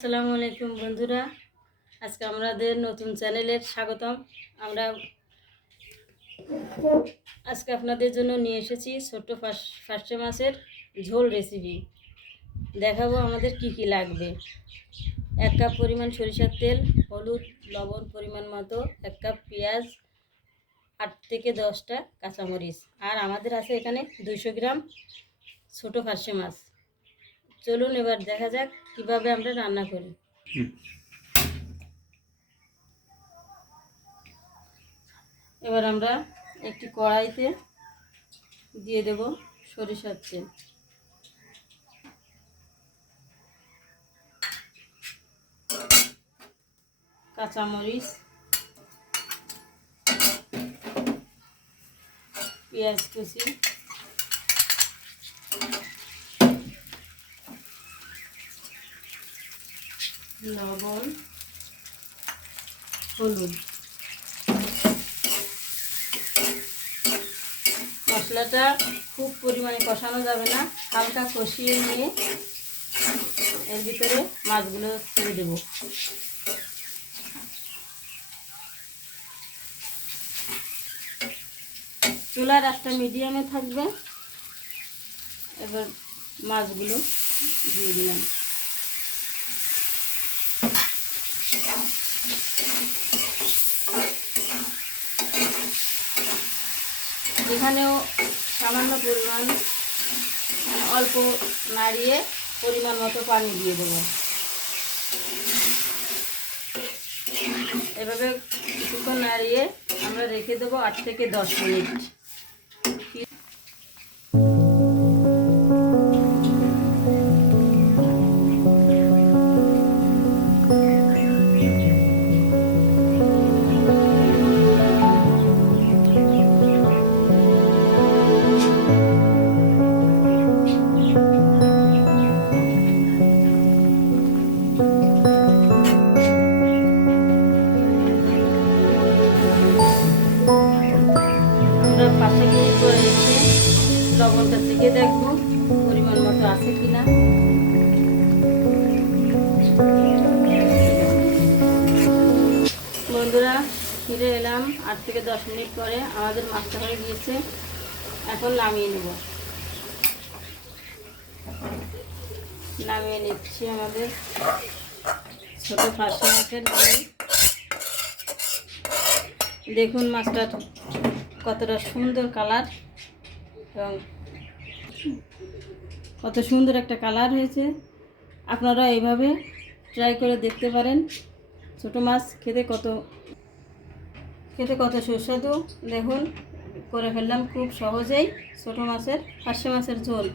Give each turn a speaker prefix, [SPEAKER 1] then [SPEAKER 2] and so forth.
[SPEAKER 1] আসসালামু আলাইকুম বন্ধুরা। আজকে আমাদের নতুন চ্যানেলের স্বাগতম। আমরা আজকে আপনাদের জন্য নিয়ে এসেছি ছোট্ট ফার্স- ফার্স্টে মাছের ঝোল রেসিপি দেখাবো আমাদের কি কি লাগবে। এক কাপ পরিমাণ সরিষার তেল, হলুদ, লবণ পরিমাণ মতো, এক কাপ পেঁয়াজ, আট থেকে দশটা কাঁচামরিচ। আর আমাদের আছে এখানে দুইশো গ্রাম ছোট ফার্সে মাছ। চলুন এবার দেখা যাক কীভাবে আমরা রান্না করি। এবার আমরা একটি কড়াইতে দিয়ে দেব সরিষার তেল। কাঁচামরিচ, পেঁয়াজ কুচি লবণ, হলুদ। মশলাটা খুব পরিমাণে কষানো যাবে না, হালকা কষিয়ে নিয়ে এর ভিতরে মাছগুলো ছেড়ে দেব। চুলার একটা মিডিয়ামে থাকবে। এবার মাছগুলো দিয়ে দিলাম। এখানেও সামান্য পরিমাণ, অল্প নাড়িয়ে পরিমাণ মতো পানি দিয়ে দেবো। এভাবে কিছুক্ষণ নাড়িয়ে আমরা রেখে দেবো আট থেকে দশ মিনিট। পাশে গিয়ে করে রেখে লবণটা চেখে দেখব পরিমাণ মতো আছে কিনা বন্ধুরা, ফিরে এলাম আট থেকে দশ মিনিট পরে। আমাদের মাছটা হয়ে গিয়েছে। এখন নামিয়ে নেব। নামিয়ে নিচ্ছি আমাদের ছোট ফাঁসি মাছের দেখুন মাছটার কতটা সুন্দর কালার এবং কত সুন্দর একটা কালার হয়েছে। আপনারা এইভাবে ট্রাই করে দেখতে পারেন। ছোটো মাছ খেতে কত খেতে কত সুস্বাদু। দেখুন, করে ফেললাম খুব সহজেই ছোটো মাছের ফাঁসি মাছের ঝোল।